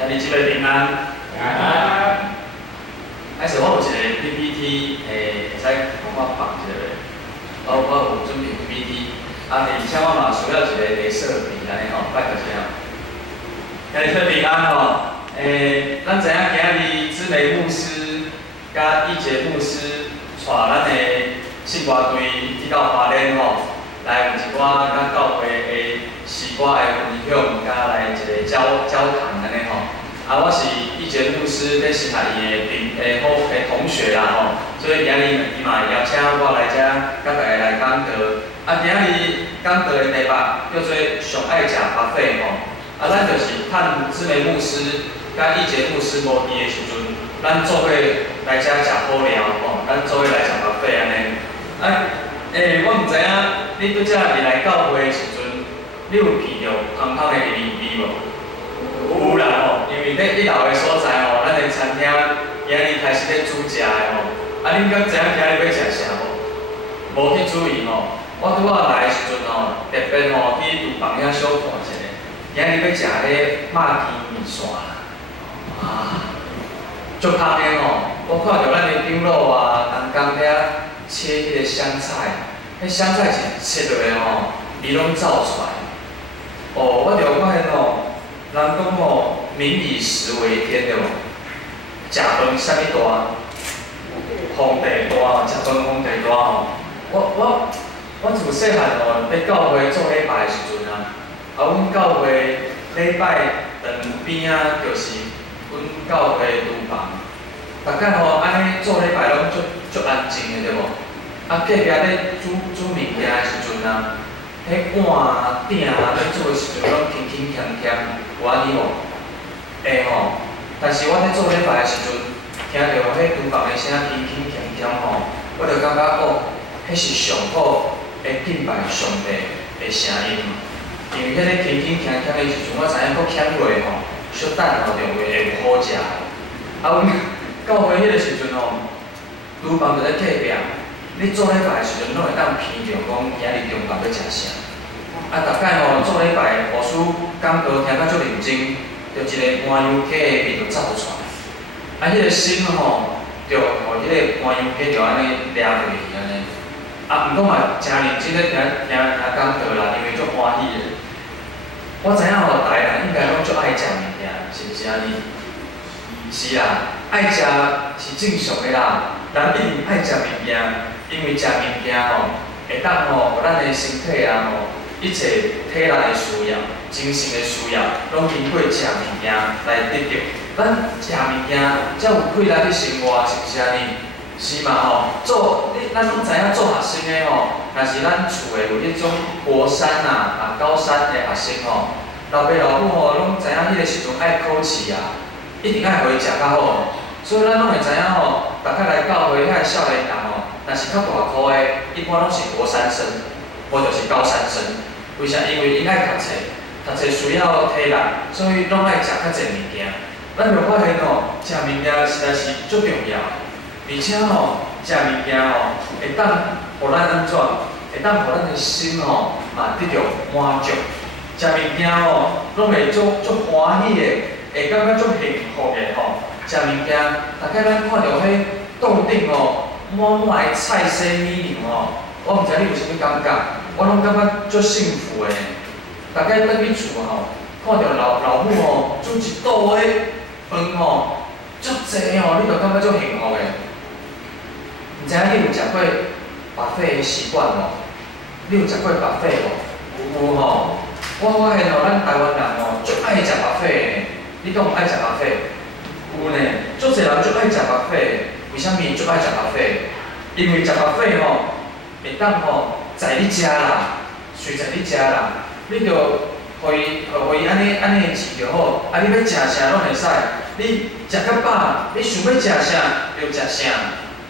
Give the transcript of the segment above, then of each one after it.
今日即个平安。平安。还是我有一个 PPT，会使帮我放一下袂？我有准备 PPT，而且我嘛需要一个镭射笔安尼吼，拜托一下。今日平安吼，咱知影今日姊妹牧师甲一节牧师带咱的信歌队去到花莲吼，来有一寡甲教会的诗歌的分享，甲来一个交谈安尼吼。我是一节牧师，咧是下伊的好的同学啦吼，所以今日伊嘛邀请我来遮，甲大家来讲道。今日讲道的题目叫做上爱食巴菲吼。咱就是趁姊妹牧师甲一节牧师无伫的时阵，咱做伙来遮食好料吼，咱做伙来食巴菲安尼。我毋知影你拄则入来教会的时阵，你有闻到香香的味无？有啦吼，因为咧一楼的所在吼，咱的餐厅今日开始咧煮食的吼。恁敢知影今日要食啥无？无去注意吼。我拄仔来的时阵吼，特别吼去厨房遐小看一下，今日要食迄肉鸡面线啦。足香的吼！我看到咱的长老啊，刚刚遐切迄个香菜，迄香菜是切落来吼，伊拢走出来。我就发现吼。人讲吼，民以食为天对无？食饭啥物大？皇帝大，食饭皇帝大吼。我自细汉吼，伫教会做礼拜的时阵啊，阮教会礼拜堂边啊，就是阮教会厨房。大概吼安尼做礼拜拢足安静的对无？隔壁咧煮物件的时阵啊。迄碗鼎啊，咧做的时阵拢轻轻锵锵，有安尼无？会吼。但是我咧做礼拜的时阵，听到迄厨房的声轻轻锵锵吼，我就感觉哦，迄是上好的敬拜上帝的声音。因为迄个轻轻锵锵的时阵，我知影佫欠落吼，小等候着会有好食的。阮到会迄个时阵吼，厨房就咧隔壁。你做礼拜的时阵，拢会当闻着讲今日中昼要食啥。大概吼做礼拜，牧师讲道听甲足认真，就一个麻油鸡的味就走出来。迄个心吼，就互迄个麻油鸡就安尼掠落去安尼。毋过嘛，真认真咧听讲道啦，因为足欢喜的。我知影吼，大人应该拢足爱食物件，是毋是安尼？是啦，爱食是正常的啦，人一定爱食物件。因为食物件吼，会当吼，互咱的身体啊吼，一切体力的需要、精神的需要，拢经过食物件来得到。咱食物件才有气力去生活，是毋是安尼？是嘛吼？咱拢知影做学生的吼，若是咱厝的有迄种国三高三的学生吼，老爸老母吼拢知影迄个时阵爱考试啊，一定爱互伊食较好。所以咱拢会知影吼，大概来教会遐少年人吼。但是较大颗的，一般拢是国三生，或者是高三生。为啥？因为因爱读册，读册需要体力，所以拢爱食较济物件。咱就发现吼，食物件实在是足重要，而且吼，食物件吼会当互咱安怎？会当互咱的心吼嘛得到满足。食物件吼，拢会足欢喜的，会感觉足幸福的吼。食物件，大概咱看到迄桌顶吼。满满的菜色美肴吼，我毋知你有啥物感觉，我拢感觉足幸福的。大概倒去厝吼，看到老母吼煮一桌的饭吼，足济吼，你就感觉足幸福的。毋知影你有食过巴菲的习惯无？你有食过巴菲无？有吼，我发现吼，咱台湾人吼足爱食巴菲的。你敢有爱食巴菲？有呢，足济人足爱食巴菲。为虾米足爱食巴菲？因为食巴菲吼，会当吼在你食啦，随在你食啦，你着互伊安尼的饲就好。你要食啥拢会使，你食较饱，你想要食啥就食啥。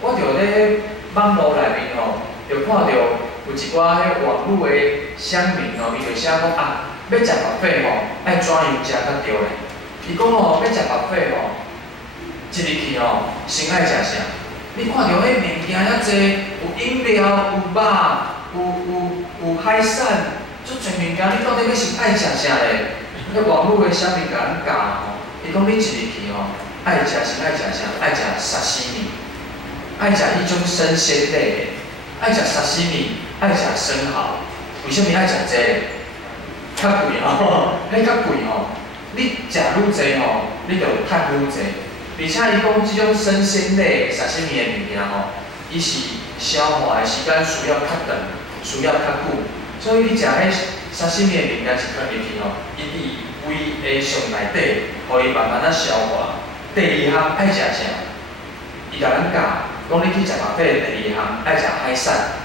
我着咧网络内面吼，就看到有一寡迄网络的乡民吼，伊就写讲要食巴菲吼，爱怎样食较对咧？伊讲吼，要食巴菲吼。一入去吼，先爱食啥？你看到迄物件遐济，有饮料，有肉，有海产，足侪物件，你到底要是爱食啥咧？迄网络的啥物甲咱教吼，一伊讲你一入去吼，爱食啥？爱食沙西米，爱食迄种生鲜类的，爱食沙西米，爱食生蚝。为什么爱食这个？较贵哦，迄较贵哦。你食愈济吼，你就趁愈济。而且伊讲即种生鲜类沙西米的物件吼，伊是消化的时间需要较长，需要较久。所以你食迄沙西米的物件一放入去吼，伊伫胃的上内底，互伊慢慢啊消化。第二项爱食啥？伊甲咱教，讲你去食马费。第二项爱食海产。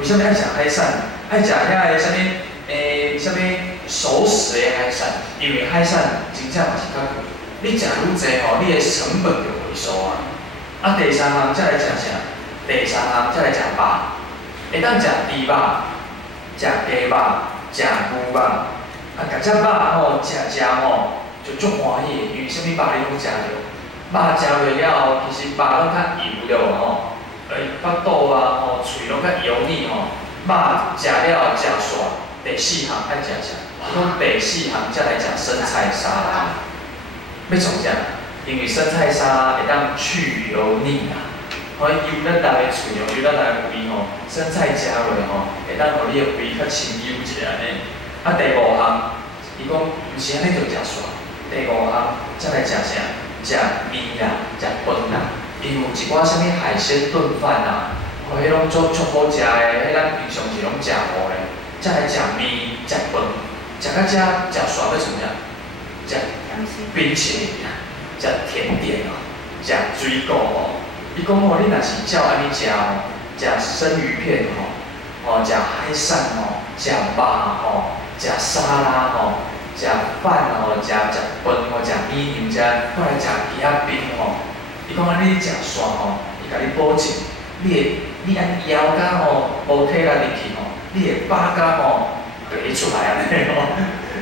为什么爱食海产？爱食遐个啥物啥物熟食的海产，因为海产真正嘛是较贵。你食愈济吼，你的成本就回收啊。啊，第三项再来食啥？第三项再来食肉，会当食猪肉、食鸡肉、食牛肉。啊，甲只肉吼食吼，就足欢喜的，因为啥物肉你拢食着。肉食落了后，其实肉拢较油了吼，腹肚啊吼，喙拢较油腻吼。肉食了食煞，第四项爱食啥？讲第四项才来食生菜沙拉。要创啥？因为生菜沙拉会当去油腻啊，可以油咱大个喙哦，油咱大个胃吼，生菜食落吼，会当互你个胃较清幽一下呢。啊，第五项，伊讲毋是安尼就食煞，第五项才来食啥？食面啦，食饭啦，伊有一寡啥物海鲜炖饭啊，哦，迄拢足好食的，迄咱平常时拢食无的。才来食面、食饭，食到遮食煞要创啥？食冰淇淋啊，食甜点哦，食水果哦。伊讲哦，你若是照安尼食哦，食生鱼片吼，食海产吼，食肉吼，食沙拉吼。食饭吼，食饭吼，食面，食过来食其他饼吼。伊讲安尼食煞吼，伊甲你保证，你安枵甲吼，无体力入去吼，你会饱甲吼，爬出来安尼吼。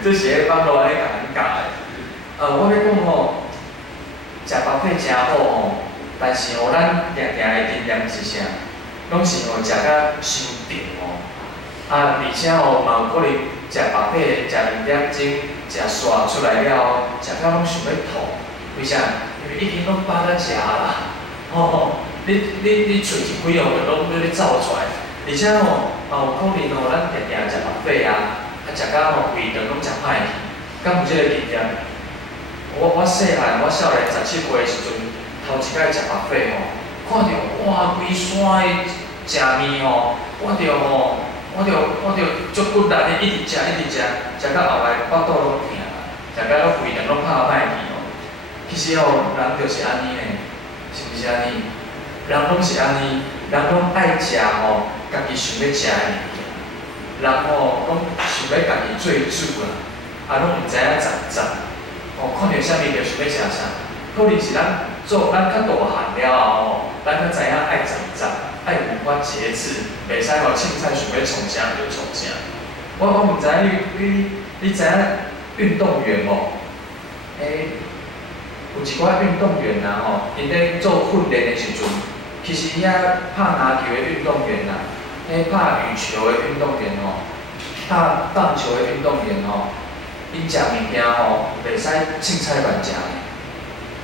这是迄网络安尼甲咱教的。我要讲吼，食饱费真好吼，但是吼，咱定定会掂掂一下，拢是吼食甲伤甜吼。而且吼嘛有可能食饱费食2点钟，食煞出来了后，食到拢想要吐。为啥？因为已经拢饱甲食啦。你喙一开哦，就拢要你走出来。而且吼，嘛有可能吼，咱定定食饱费啊，食到吼胃肠拢食歹去，敢有即个经验？我细汉，我少年17岁的时阵，头一摆食饱费吼，看到哇，规山的食面吼，我着足骨力的，一直食，食到后来腹肚拢疼，食到拢胃肠拢拍歹去吼。其实吼，人就是安尼呢，是毋是安尼？人拢是安尼，人拢爱食吼，家己想要食的物件。人吼，拢想要家己做主啦，拢毋知影怎。看到啥物就想要食啥，可能是咱较大汉了后吼，咱较知影爱怎，爱有法节制，袂使吼凊彩想要创啥就创啥。我毋知你知影运动员无？有一寡运动员啊吼，因咧做训练的时阵，其实遐拍篮球的运动员啊，拍羽球的运动员吼，打棒球的运动员吼。因食物件吼，袂使凊彩乱食。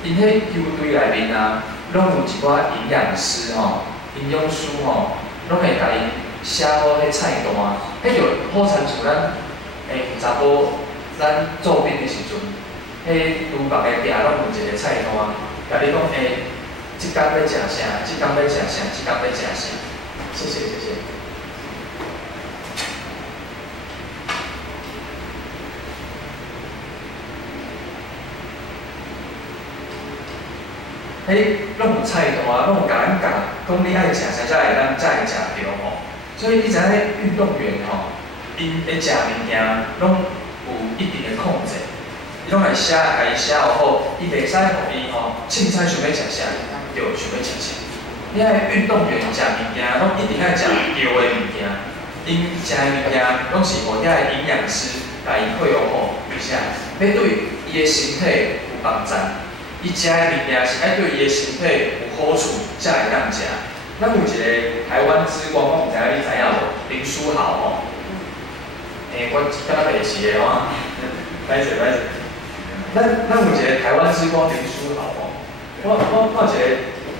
因迄球队内面啊，拢有一寡营养师吼、营养师吼，拢会甲因写好迄菜单。迄就好亲像咱查甫咱做兵的时阵，迄厨房的壁拢有一个菜单，甲你讲即工要食啥，即工要食啥，即工要食啥。谢谢。拢有菜单，拢有甲咱教，讲你爱食啥才会食着吼。所以你知影运动员吼，因咧食物件拢有一定的控制，伊拢会写，家己写好，伊袂使互伊吼凊彩想要食啥，就想要食啥。你爱运动员食物件，拢一定爱食对的物件，因食的物件拢是互遐个营养师甲伊配合好，为啥？要对伊的身体有帮助。伊食的物件是爱对伊的身体有好处，才会当食。咱有一个台湾之光，我毋知影你知影无？林书豪吼，我敢若袂是的吼，歹势。咱有一个台湾之光林书豪哦，我看一个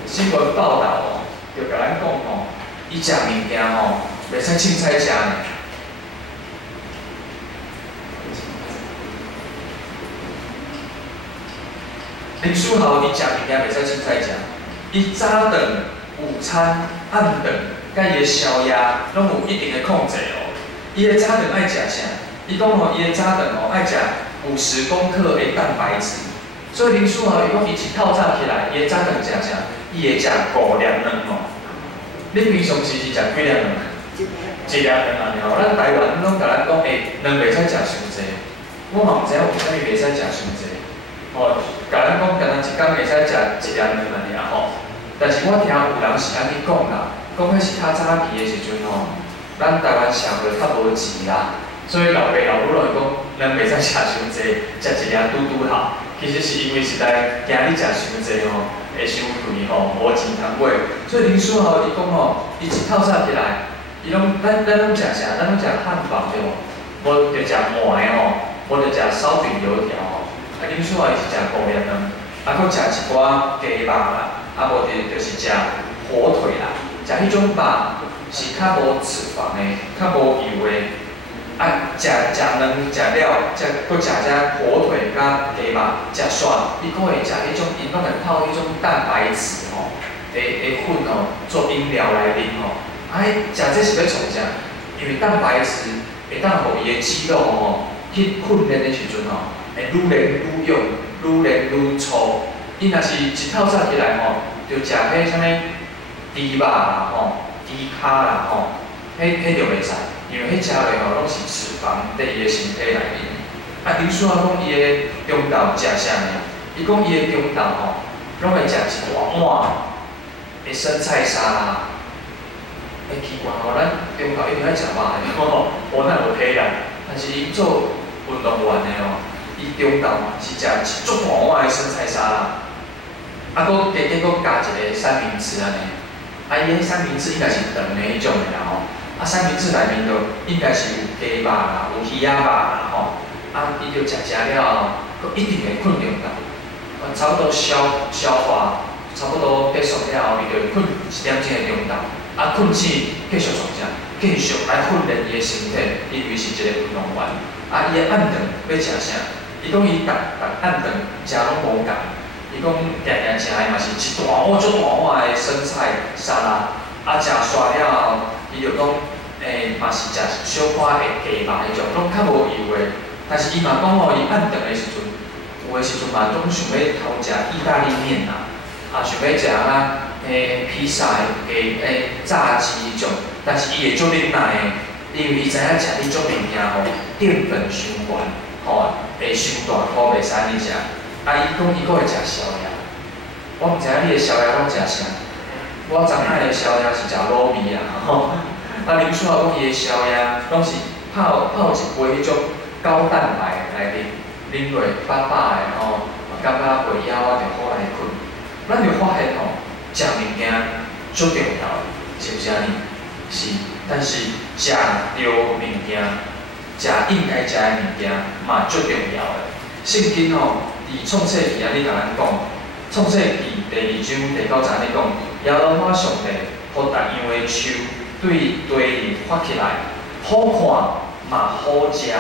新闻报道哦，就甲咱讲哦，伊食物件哦，袂使凊彩食呢。林书豪伊食物件袂使凊彩食，伊早顿、午餐、暗顿，甲伊的宵夜拢有一定的控制哦。伊的早顿爱食啥？伊讲吼，伊的早顿哦爱食50公克的蛋白质。所以林书豪伊讲，伊一透早起来，伊的早顿食啥？伊会食5粒卵哦。你平常时是食几粒卵？一粒卵安尼哦。咱台湾拢甲咱讲，卵袂使食伤济。我嘛毋知影为虾米袂使食伤济。哦，甲咱讲，敢若一工会使食一粒卵安尼啊吼。但是我听有人是安尼讲啦，讲迄是较早期的时阵吼，咱台湾社会较无钱啦，所以老爸老母就讲，咱袂使食伤济，食一粒拄拄好。其实是因为实在惊你食伤济吼，会伤贵吼，无钱通买。所以林书豪伊讲吼，伊一透早起来，伊拢咱拢食啥？咱拢食汉堡对无？无就食糜吼，无就食烧饼油条吼。啊，林书豪伊是食5粒卵，啊，搁食一寡鸡肉啦。啊，无就是食火腿啦，食迄种肉是较无脂肪的、较无油的。啊，食卵食了，搁食只火腿甲鸡肉，食煞，伊搁会食迄种，因拢会泡迄种蛋白质吼，的粉哦，做饮料来啉吼。啊，食这是要创啥？因为蛋白质会当互伊的肌肉吼去训练的时阵吼，会愈练愈勇，愈练愈粗。伊若是一透早起来吼，就食迄啥物猪肉啦吼、猪骹啦吼，迄就袂使，因为迄食落吼拢是脂肪伫伊的身体内面。啊，林书豪讲伊的中昼食啥呢？伊讲伊的中昼吼，拢会食一大碗的生菜沙拉。奇怪吼，咱中昼一定爱食肉的吼，无咱有体力，但是伊做运动员的吼，伊中昼是食一足大碗的生菜沙拉。啊，搁加加一个三明治安尼，啊，伊迄三明治应该是长的迄种的啦吼，啊，三明治内面就应该是有鸡肉啦，有鱼仔肉啦吼，啊，伊就食了，搁一定会困中昼，差不多消化差不多结束了后，伊就会困1点钟的中昼，啊，困醒继续创啥？继续来训练伊的身体，因为是一个运动员，啊，伊的暗顿要食啥？伊讲伊逐暗顿食拢无共。伊讲定食的嘛是一大碗足大碗的生菜沙拉，啊食煞了后，伊就讲嘛是食小可的鸡肉迄种，拢较无油的。但是伊嘛讲吼，伊暗顿的时阵，有的时阵嘛总想要偷食意大利面啦，啊想要食披萨的炸鸡迄种，但是伊会足忍耐的，因为伊知影食迄种物件吼，淀粉伤悬，吼会伤大块，袂使安尼食。啊，伊讲伊阁会食宵夜，我毋知影你的宵夜拢食啥？我昨摆的宵夜是食卤味啊，吼。啊，林书豪讲伊的宵夜拢是泡一杯迄种高蛋白来啉落饱饱的吼，感觉胃枵啊就好来困。咱就发现吼，食物件足重要的，是毋是安尼？是，但是食着物件，食应该食的物件嘛足重要的。圣经吼。伫创世纪安尼甲咱讲，创世纪第2章第9节安尼讲，耶和华上帝互逐样的树对地里发起来，好看嘛好食。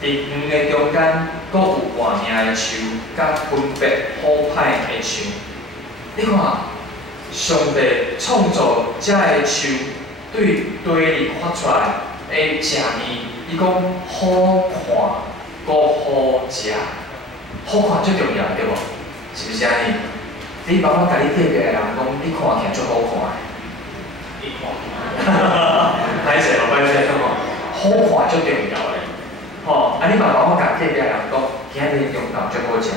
伫园的中间，阁有换命的树，甲分别好歹的树。你看，上帝创造遮个树对地里发出来的食物，伊讲好看，阁好食。好看最重要，对无？是不是安尼？你爸爸甲你隔壁的人讲，你看起来最好看的。你看，歹势咯，歹势咯，好看最重要的。吼，啊，你爸爸甲隔壁的人讲，今日中昼最好食。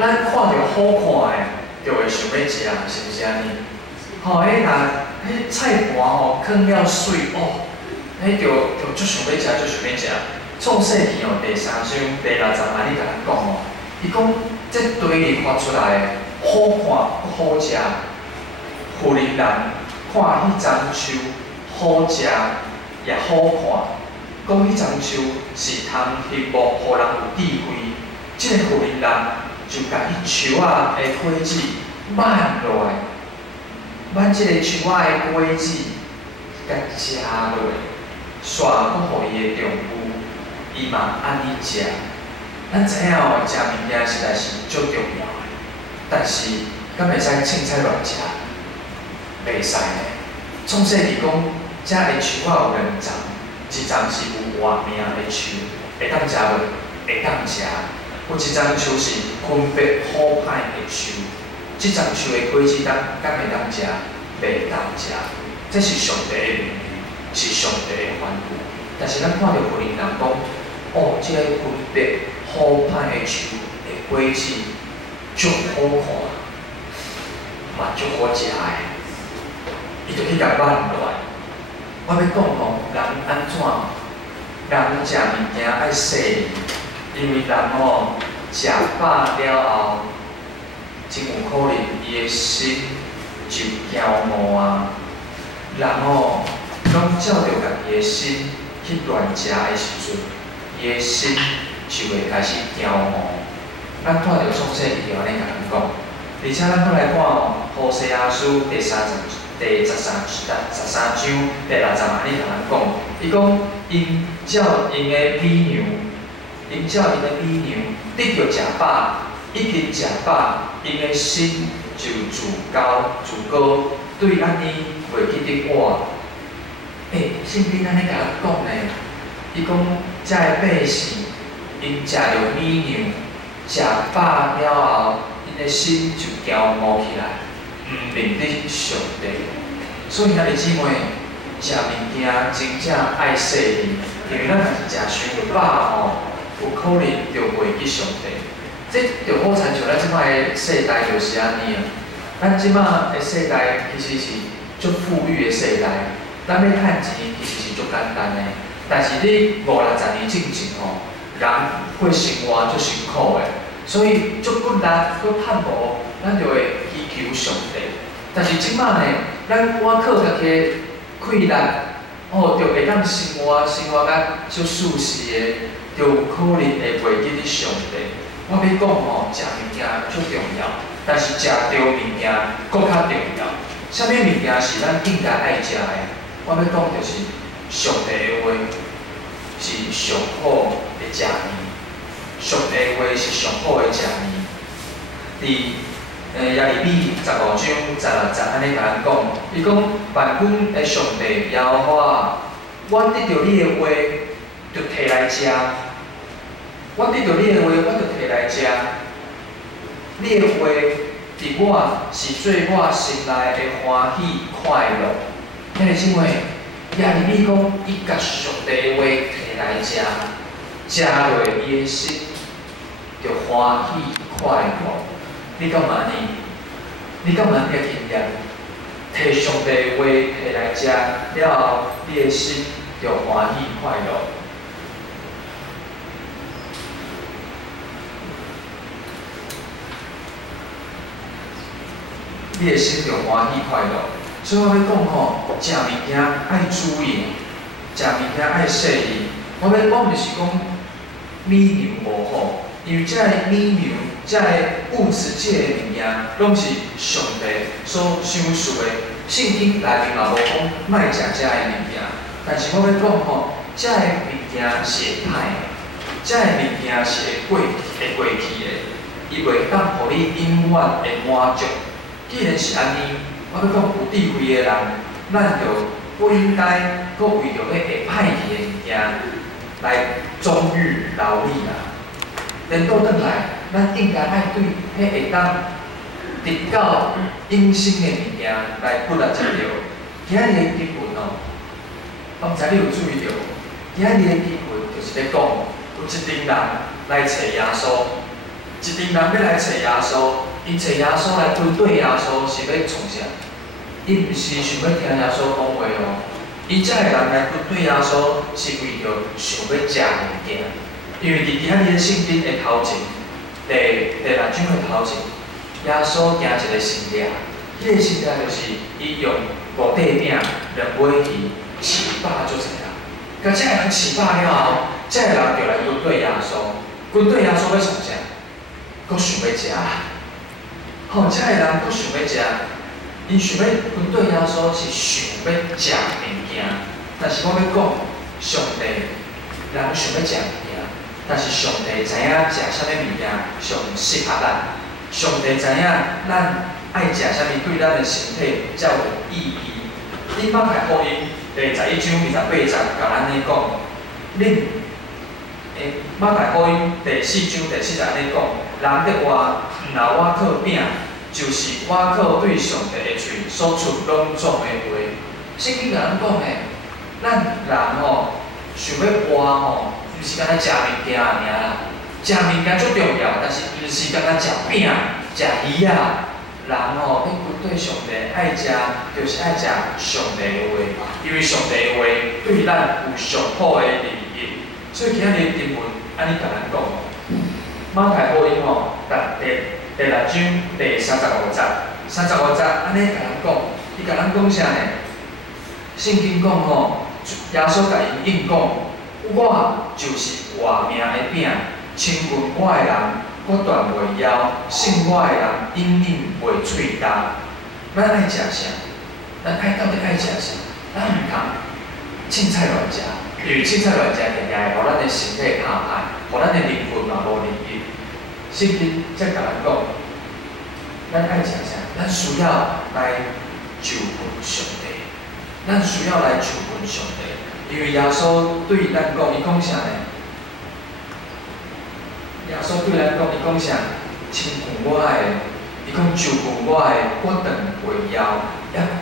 咱看到好看的，就会想要食，是不是安尼？吼，迄菜盘吼放了水哦，迄就足想要食，足想要食。创世纪哦，第3章第60安尼甲咱讲哦，伊讲这地里发出来的好看好食，富人看迄丛树好食也好看，讲迄丛树是通翕幕，互人有智慧。即个富人人就甲迄树仔的果子挽落来，挽即个树仔的果子，甲食落来，煞搁互伊的丈夫，伊嘛安尼食。咱知影哦，食物件实在是足重要的，但是敢袂使凊彩乱食，袂使的。创世记讲，遮的树仔有2丛，一丛是有活命的树，会当食袂？会当食。有一丛树是分别好歹的树，即丛树的果子敢会当食？袂当食。这是上帝的命令，是上帝的吩咐。但是咱看到富人人讲，哦，即个分别好歹的树的果子足好看，嘛足好食的。伊就去甲挽落来。我要讲吼，人安怎？人食物件爱细腻，因为人吼食饱了后，真有可能伊的心就骄傲啊。人吼拢照着家己的心去乱食的时阵，伊的心就会开始骄傲。咱看到创世记就安尼甲咱讲，而且咱再来看哦，《何西阿书》第13章第60安尼甲咱讲，伊讲因照因的美娘，因照因的美娘得着食饱，已经食饱，因的心就自高，对安尼袂记得我。圣经安尼甲咱讲呢，伊讲遮个百姓因食着美娘，食饱了后，因的心就骄傲起来。毋认得上帝，所以兄弟姊妹，食物件真正爱细腻，因为咱若是食伤饱吼，有可能就袂记上帝。这就好亲像咱即摆的世代就是安尼啊。咱即摆的世代其实是足富裕的世代，咱要趁钱其实是足简单的。但是你50、60年进前吼，人过生活足辛苦的，所以足困难，搁趁无，咱就会祈求上帝。但是即摆呢，咱我靠家己气力，哦，就会当生活甲足舒适的，就有可能会袂记得上帝。我要讲吼，食物件足重要，但是食对物件搁较重要。啥物物件是咱应该爱食的？我要讲就是上帝的话是上好的食物，上帝的话是上好的食物。耶利米15章16节安尼甲咱讲，伊讲万军的上帝耶和华，我得到你的话，就摕来食。我得到你的话，我就摕来食。你的话伫我是做我心内的欢喜快乐。兄弟姊妹，耶利米讲，伊甲上帝的话摕来食，食落伊的心就欢喜快乐。你敢嘛呢？你敢嘛个经验？摕上帝的话摕来食了后，你的心就欢喜快乐。你的心就欢喜快乐。所以我要讲吼，食物件爱注意，食物件爱细腻。我毋是讲美牛无好，因为遮个美牛。遮个物质界的物件，拢是上帝所赏赐的。圣经内面嘛无讲莫食遮个物件，但是我要讲吼，遮个物件是会歹的，遮个物件是会过去的，伊袂当互你永远的满足。既然是安尼，我要讲有智慧的人，咱就不应该搁为着迄会歹去的物件来终日劳力啦。连倒转来。咱应该爱对迄会当得到永生的物件来不来接着。今日的经文哦，我毋知你有注意到，今日的经文就是咧讲，有一群人来找耶稣，一群人要来找耶稣，伊找耶稣来跟对耶稣是要创啥？伊毋是想要听耶稣讲话哦，伊遮个人来跟对耶稣是为着想要食物件，因为伫今日的圣经的头前。第6章的头前，耶稣行一个神迹，迄个神迹就是伊用5块饼、2尾鱼，饲饱足侪人。甲这个人饲饱了后，这个人就来军队耶稣，军队耶稣要创啥？佫想要食。吼，这个人佫想要食，伊想要军队耶稣是想要食物件，但是我要讲，上帝人想要食物件，但是上帝知影食啥物物件上适合咱，上帝知影咱爱食啥物对咱的身体才有意义。恁马太福音第11章28节，甲咱咧讲，恁马太福音第4章第4节安尼讲，人伫话，毋若我靠饼，就是我靠对上帝的嘴所出拢总的话。圣经甲咱讲诶，咱人吼想要活吼，毋是干那食物件尔啦，食物件足重要，但是毋是干那食饼、食鱼啊。人吼，要军对上帝爱食，就是爱食上帝的话，因为上帝的话对咱有上好的利益。所以今仔日经文安尼甲咱讲，马太福音吼，第6章第35节，35节安尼甲咱讲，伊甲咱讲啥呢？圣经讲吼，耶稣甲因应讲，我就是活命的饼，亲近我的人。我断袂枵，信我的人永远袂喙焦。咱爱食啥？咱到底爱食啥？咱毋通凊彩乱食，因为凊彩乱食，定定会互咱的身体拍歹，互咱的灵魂嘛无利益。圣经才甲咱讲，咱爱食啥？咱需要来求问上帝，咱需要来求问上帝，因为耶稣对咱讲，伊讲啥呢？耶稣对咱讲，伊讲啥？亲近我的，伊讲就近我的，我断袂枵。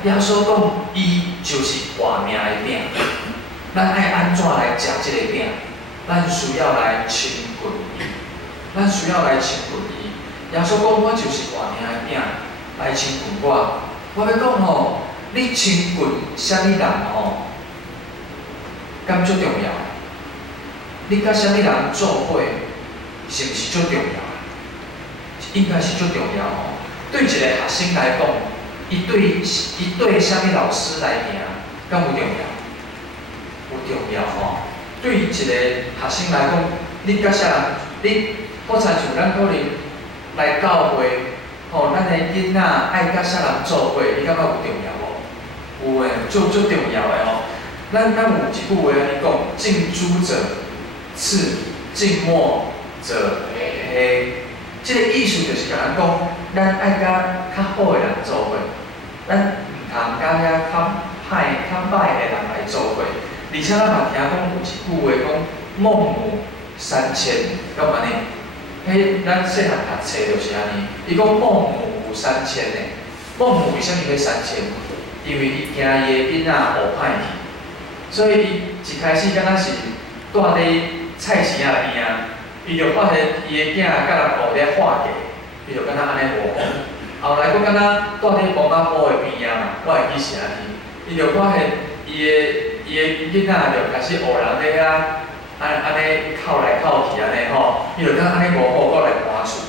耶稣讲，伊就是活命的饼。咱爱安怎来食这个饼？咱需要来亲近伊，咱需要来亲近伊。耶稣讲，我就是活命的饼，来亲近我。我要讲吼，你亲近啥物人吼，敢足重要？你甲啥物人做伙？是毋是足重要？应该是足重要吼。对一个学生来讲，伊对啥物老师来行，敢有重要？有重要吼。对一个学生来讲，你甲啥人？你好亲像咱可能来教会，吼，咱的囡仔爱甲啥人做伙，你感觉有重要无？有诶，足重要诶吼。咱有一句话安尼讲：近朱者赤，近墨者黑，即个意思就是甲咱讲，咱爱甲较好的人做伙，咱毋通甲遐较歹的人来做伙。而且咱嘛听讲有一句话讲，孟母三迁，敢有安尼？迄咱细汉读册就是安尼。伊讲孟母有三迁的，孟母为虾米要三迁？因为伊惊伊的囡仔学歹去，所以伊一开始敢若是住伫菜市仔边啊。伊就发现伊的囝甲人学咧化价，伊就敢若安尼模仿。后来佫敢若住伫公仔埔的边仔嘛，我会记是安尼。伊就发现伊的囡仔就开始学人咧安尼靠来靠去安尼吼，伊就敢安尼模仿过来搬厝。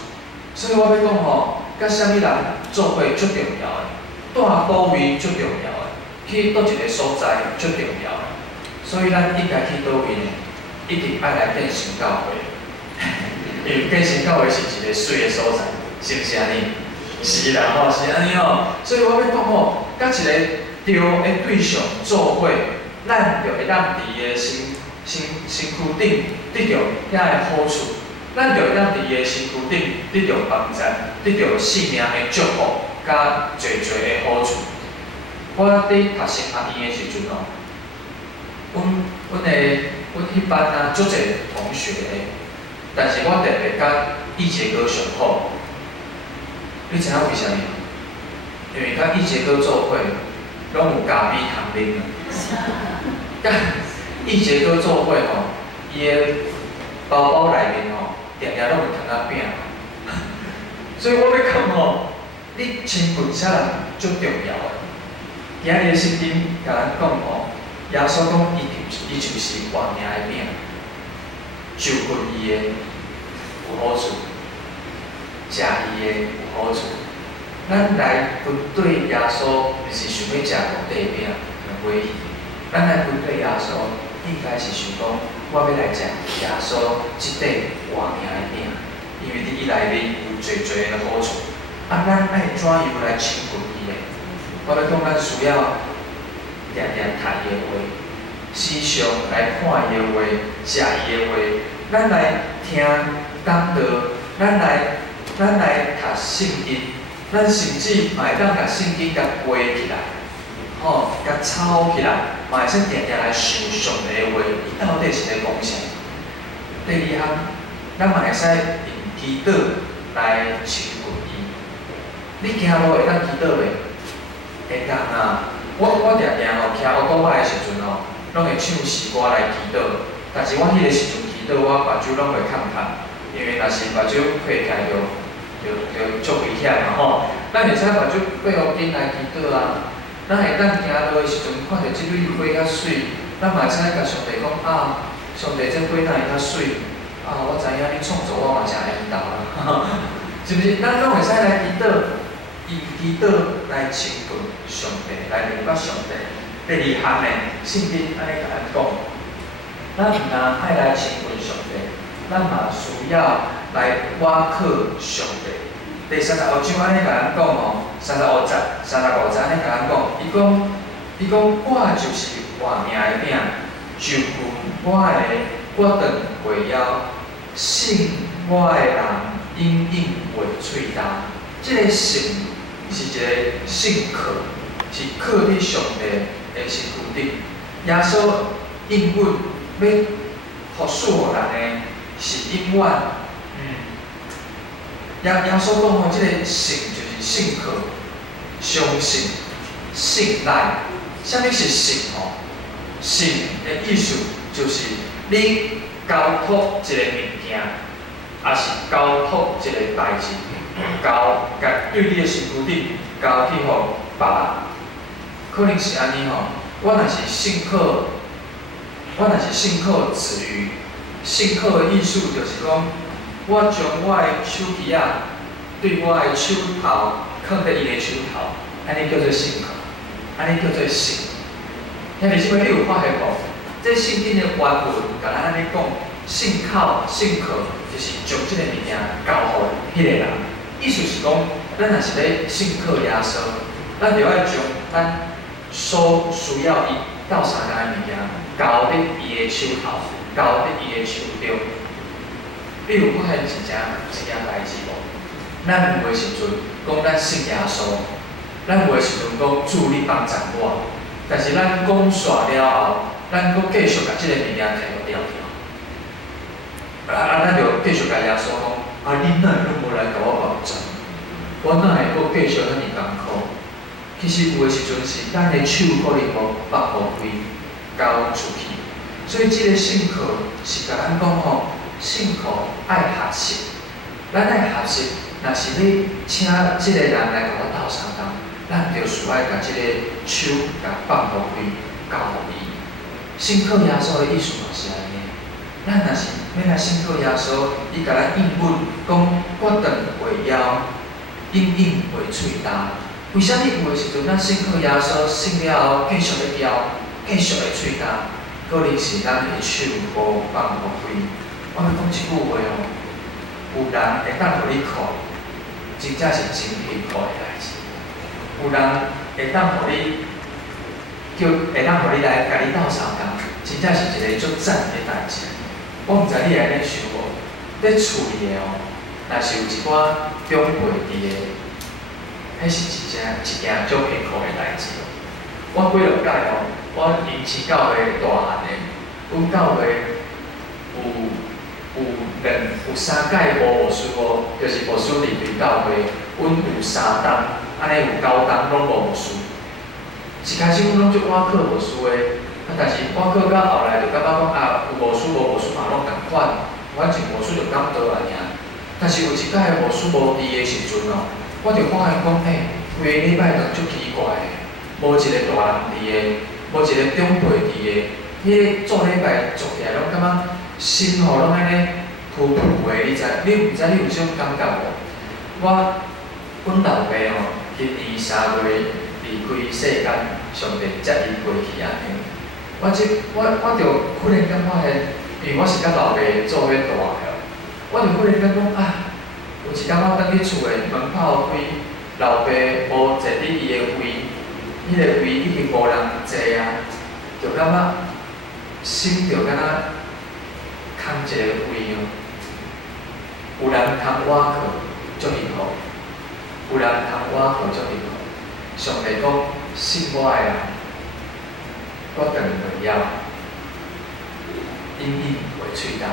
所以我要讲吼，甲啥物人做伙足重要的，住倒位足重要的，去倒一个所在足重要的。所以咱应该去倒位呢，一定爱来建神教会。因为建神教会是一个水的所在，是毋是安尼？是啦吼，是安尼吼。所以我要讲吼，甲一个对的对象做伙，咱就会当伫伊的身躯顶得到遐的好处，咱就会当伫伊的身躯顶得到帮助，得到生命的祝福，甲侪的好处。我伫读神学院的时阵吼，阮迄班啊，足侪同学的。但是我特别甲义杰哥上好，你知影为啥物？因为甲义杰哥做伙，拢有咖啡通啉啊。甲义杰哥做伙吼，伊的包包内面吼，定定拢有糖仔饼。所以我要讲吼，你亲近啥人足重要的。今日圣经甲咱讲吼，耶稣讲伊就是活命的饼。就近伊的有好处，食伊的有好处。咱来军队耶稣，毋是想要食皇帝饼、买鱼。咱来军队耶稣，因应该是想讲，我要来食耶稣即块活命的饼，因为伊内面有侪侪的好处。啊，咱爱怎样来亲近伊呢？我要讲，咱需要常常读伊的话，时常来看伊的话，食伊的话，咱来听讲道，咱来读圣经，咱甚至嘛会当甲圣经甲背起来，吼，甲抄起来，嘛会使常常来想上帝的话，伊到底是咧讲啥？第二项，咱嘛会使用祈祷来亲近伊。你行路会当祈祷袂？会当啊！我常常吼徛乌古摆的时阵吼，拢会唱诗歌来祈祷。但是我迄个时阵祈祷，我目睭拢袂看看，因为若是目睭闭起来就足危险嘛吼。咱会使目睭闭互紧来祈祷啊！咱会当行路的时阵看到即蕊花较水，咱嘛会使甲上帝讲啊，上帝这花哪会较水？啊，我知影你创造我嘛是缘投啦，是不是？咱拢会使来祈祷。用祈祷来亲近上帝，来明白上帝。第二项呢，圣经安尼甲咱讲，咱毋但爱来亲近上帝，咱嘛需要来倚靠上帝。第35章安尼甲咱讲哦，35节安尼甲咱讲，伊讲我就是活命的饼，就份我断袂枵，信我的人永远袂喙焦。即个信。是一个信靠，是靠伫上帝的身躯顶。耶稣应允要服侍互人的是永远。耶稣讲吼，即个信就是信靠、相信、信赖。啥物是信吼？信的意思就是你交托一个物件，也是交托一个代志。交对你的身躯顶交去互别人，可能是安尼吼。我若是信靠子鱼，信靠的意思就是讲，我将我的手机仔对我的手头放在伊的手头，安尼叫做信靠，安尼叫做信。遐为什么你有发现无？这圣经的原文甲咱安尼讲，信靠、信靠，就是将即个物件交互迄个人。意思是讲，咱若是咧信靠耶稣，咱就要将咱所需要伊斗相共的物件交伫伊的手头，交伫伊的手中。你有发现一件代志无？咱有诶时阵讲咱信耶稣，咱有诶时阵讲主你帮助我，但是咱讲煞了后，咱搁继续甲即个物件摕互掉掉。咱就继续甲耶稣讲。你哪会拢无来甲我帮助？我哪会搁继续遐尼艰苦？其实有诶时阵是咱诶手可能无放互开，交出去。所以即个信靠是甲咱讲吼，信靠爱学习，咱爱学习。若是要请即个人来甲我斗相共，咱就需要甲即个手甲放互开，交互伊。信靠耶稣诶意思嘛是安尼。咱若是要来信靠耶稣，伊甲咱应允讲，我断袂枵，永远袂喙焦。为啥物有诶时阵咱信靠耶稣，信了后继续咧枵，继续咧喙焦？可能是咱诶手无放互开。我要讲一句话哦，有人会当互你靠，真正是真辛苦诶代志。有人会当互你来甲你斗相共，真正是一个足赞诶代志。我毋知你安尼想无？咧厝里的哦，若是有一寡长辈伫的，迄是一件足辛苦的代志哦。我几落届哦，我因饲教会大汉的，阮教会有3届无师傅，就是无师离开教会，阮有3档，安尼有9档拢无师。一开始阮拢足我靠无师的。但是我到后来就感觉讲有无师嘛拢共款，反正无师就讲倒来尔。但是有一届无师无伫的时阵哦，我就发现讲，规个礼拜都足奇怪的，无一个大人伫的，无一个长辈伫的，迄个做礼拜做起来拢感觉心吼拢安尼浮浮的，你毋知你有这种感觉无？阮老爸今年3月离开世间，上帝接伊过去安尼。我就忽然间发现，因为我是甲老爸做伙大个，我就忽然间讲啊，有一天我返去厝诶门口开，老爸无坐伫伊诶位，迄个位已经无人坐啊，就感觉心就敢若空一个位哦。有人通我靠，足幸福；有人通我靠，足幸福。上帝讲，信我诶人，我断袂了，因为袂喙焦。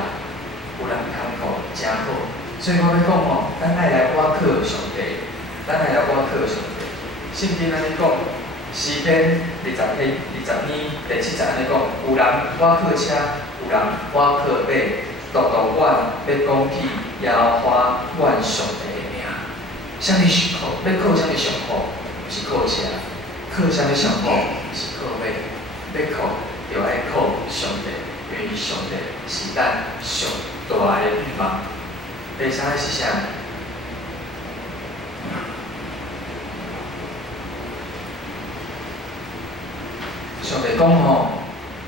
有人通靠，真好。所以我要讲吼，咱爱来我靠上帝，咱爱来我靠上帝。圣经安尼讲，诗篇20年第7节安尼讲，有人我靠车，有人我靠马，独独阮要讲起耶和华阮上帝的名。啥物上好？要靠啥物上好？是靠车，靠啥物上好？是靠马。要靠就爱靠上帝，因为上帝是咱上大的欲望。第三个是啥？上帝讲吼，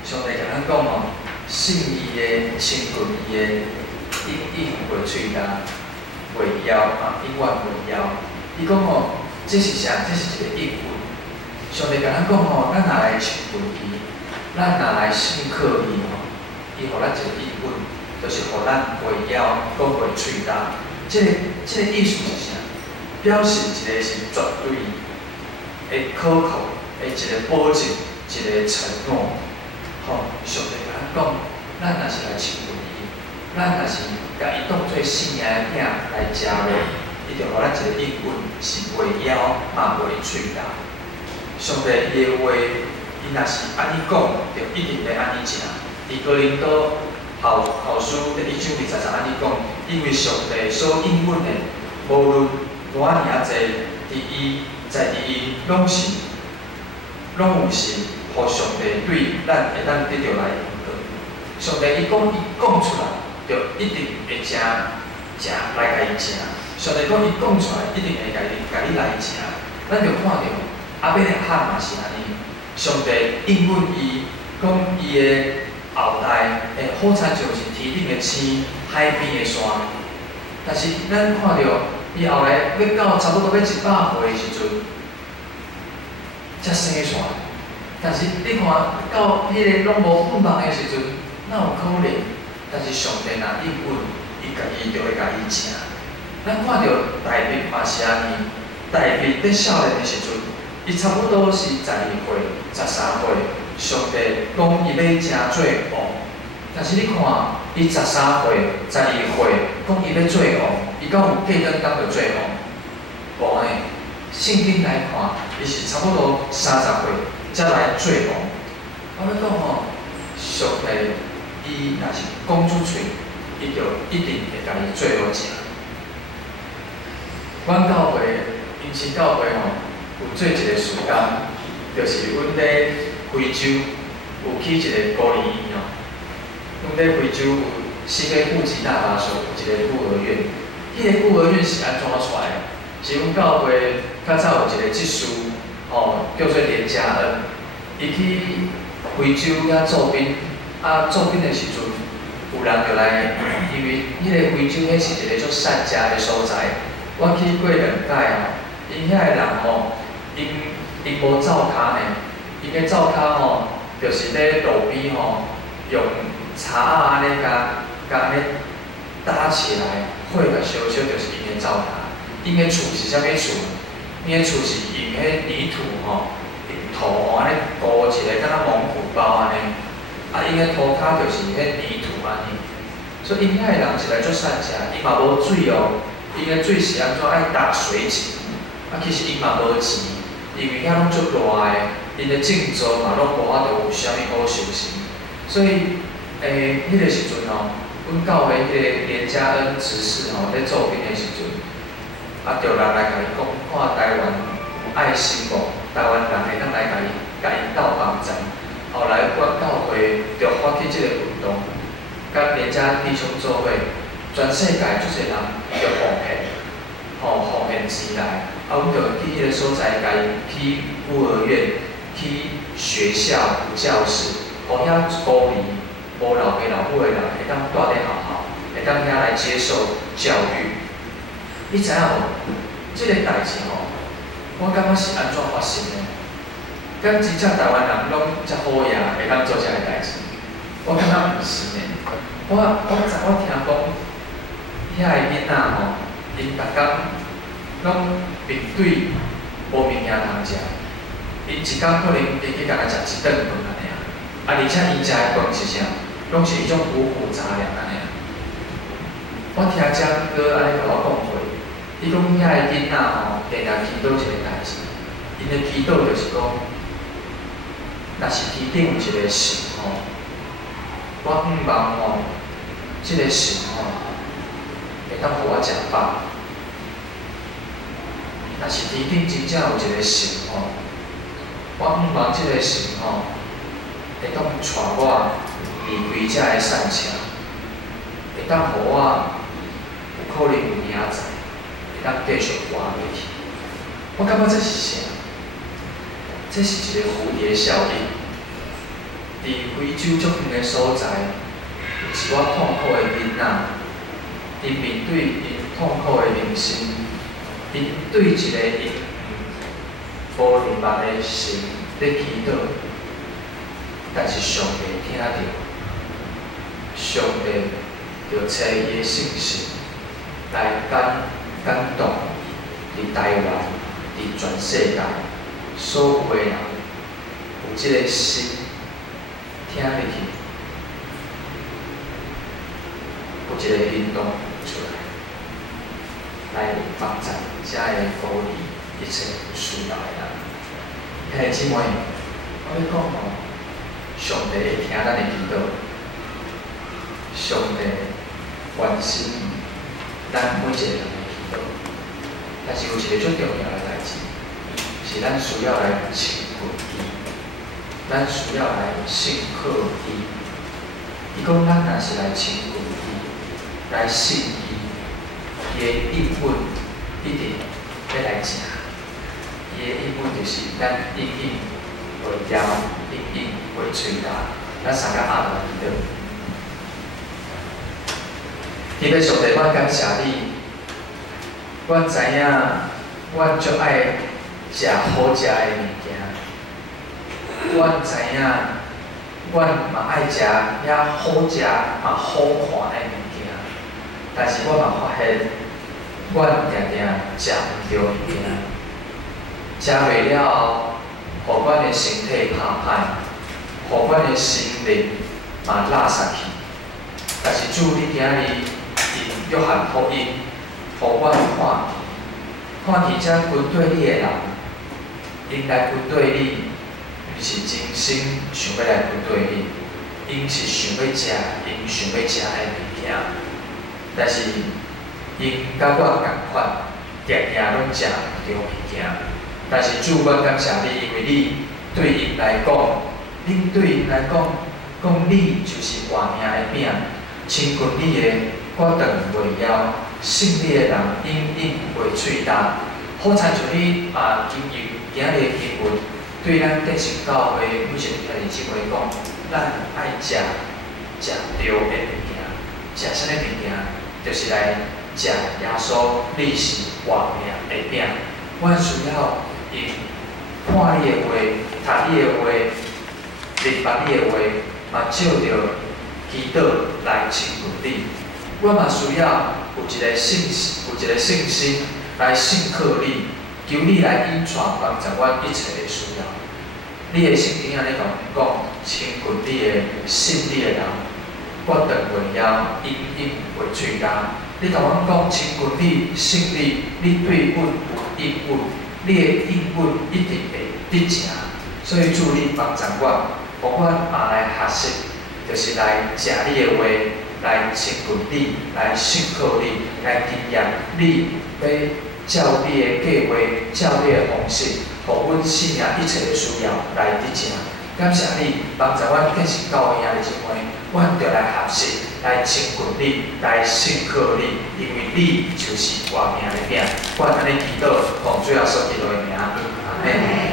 上帝甲咱讲吼，信伊的、亲近伊的，伊袂喙焦，袂枵啊，永远袂枵。伊讲吼，这是啥？这是一个应允。上帝甲咱讲吼，咱若来亲近伊，咱若来信靠伊吼，伊互咱一个应允。就是互咱袂枵，讲袂喙焦。这个意思是啥？表示一个是绝对的可靠的一个保证，一个承诺。吼，上帝甲咱讲，咱若是来亲近伊，咱若是甲伊当做生命的饼来食落，伊就互咱一个应允，是袂枵，嘛袂喙焦。上帝伊的话，伊若是安尼讲，就一定会安尼食。伫哥林多后书第1章20节安尼讲，因为上帝所应允的，无论偌尔啊济，在伊拢有是，互上帝对咱会当得到来应许。上帝伊讲出来，就一定会食来甲伊食。上帝讲伊讲出来，一定会甲你来食。咱就看到阿伯拉罕嘛是安尼，上帝应允伊，讲伊的后代会好亲像是天顶的星、海边的山。但是咱看到伊后来要到差不多要100岁的时阵，才生出来。但是你看到迄个拢无fut望的时阵，哪有可能？但是上帝若应允，伊家己就会甲伊请。咱看到大卫嘛是安尼，大卫在少年的时阵，伊差不多是12岁、13岁，上帝讲伊要正做王。但是你看，伊13岁、12岁，讲伊要做王，伊敢有过等当着做王？无呢。圣经来看，伊是差不多30岁才来做王。我要讲吼，上帝伊若是讲出嘴，伊就一定会甲伊做好食。阮教会，因是教会吼，有做一个事工，就是阮咧非洲有起一个孤儿院哦。阮咧非洲有4个户籍大巴所，有一个孤儿院。迄个孤儿院是安怎出来的？是阮教会较早有一个执事，吼，叫做连家恩。伊去非洲遐做兵，做兵的时阵，有人就来，因为迄个非洲迄是一个足善食的所在。我去过2摆哦，因遐个人吼，因无灶骹呢，因个灶骹吼，就是咧路边吼，用柴仔安尼甲安尼搭起来，火甲烧烧，就是因个灶骹。因个厝是啥物厝？因个厝是用迄泥土吼，用土安尼糊一个，敢若蒙古包安尼。因个涂骹就是迄泥土安尼。所以因遐个人是来做善食，伊嘛无水哦。因个水是安怎爱打水井？其实因嘛无钱，因为遐拢足热的，因的建筑嘛拢无法度有啥物好修行。所以，迄个时阵哦，阮教会迄个连家恩执事吼，咧做兵的时阵，就人来甲伊讲，看台湾有爱心无？台湾人会当来甲伊斗帮助。后来阮教会就发起即个运动，甲连家弟兄做伙。全世界足侪人就奉献，奉献钱来，阮就去迄个所在，甲伊去孤儿院、去学校、有教室，互遐孤儿、无老爸老母的人会当住咧学校，会当遐来接受教育。你知影无？即个代志吼，我感觉是安怎发生的？敢真正台湾人拢遮好野，会当做遮个代志？我感觉毋是呢。我听讲，遐个囡仔吼，因逐工拢面对无物件通食，因一工可能会去甲伊食一顿饭安尼啊。而且因食的饭是啥？拢是迄种五谷杂粮安尼啊。我听江哥安尼甲我讲过，伊讲遐个囡仔吼，定定祈祷一个代志，因的祈祷就是讲，若是天顶有一个神吼，我望吼，即个神吼，会当互我食饱。若是天顶真正有一个神吼，我望即个神吼，会当带我离开遮个善车，会当互我有可能有明仔载，会当继续活落去。我感觉这是啥？这是一个蝴蝶效应。伫非洲足远的所在，有一寡痛苦的囡仔，因面对因痛苦的人生，因对一个因无明白的神咧祈祷，但是上帝听到，上帝就找伊的信心来感动伫台湾、伫全世界所有的人有即个心。听入去，有一个行动出来，来帮助遮个孤儿一切有需要的人。兄弟姊妹，我要讲吼，上帝会听咱的祈祷，上帝关心咱每一个人的祈祷，但是有一个最重要的代志，是咱需要来亲近伊。咱需要来信靠伊。伊讲，咱若是来亲近伊，来信伊，伊的应允一定要来成。伊的应允就是咱应应为了，应应为最大。咱三个阿爸祈祷。天父上帝，我感谢你，我知影，我足爱食好食的物件。我知影，我嘛爱食遐好食嘛好看的物件，但是我嘛发现，我定定食毋着物件，食袂了后，互阮的身体歹歹，互阮的心灵嘛拉煞去。但是主，你今日以约翰福音，互阮看见遮跟对你的人，因来跟对你。是真心想要来跟对你，因是想要食，因想要食的物件，但是因甲我共款，定定拢食毋着物件。但是主，我感谢你，因为你对因来讲，恁对因来讲，讲你就是活命的饼，亲近你的我断袂了，信你的人应应袂喙焦。好亲像你今日的经文。对咱德行教会每一个兄弟姊妹讲，咱爱食对的物件，食啥物物件，就是来食耶稣你是活命的饼。阮需要因看你的话、读你的话、明白你的话，嘛照着祈祷来亲近你。我嘛需要有一个信心来信靠你。求你来引带帮助阮一切的需要。你的圣经啊，你讲亲近你的、信你的人，我断袂了，因为喙焦。你甲阮讲亲近你、信你，你对阮有应允，你的应允一定会得成。所以主你帮助我，互阮嘛来学习，就是来食你的话，来亲近你，来信靠你，来经验你要。照你的计划，照你的方式，互阮生命一切的需要来得成。感谢你帮助阮建成教会兄弟姊妹，阮着来学习，来亲近你，来信靠你，因为你就是活命的饼。阮安尼祈祷，奉主耶稣基督的名，阿门。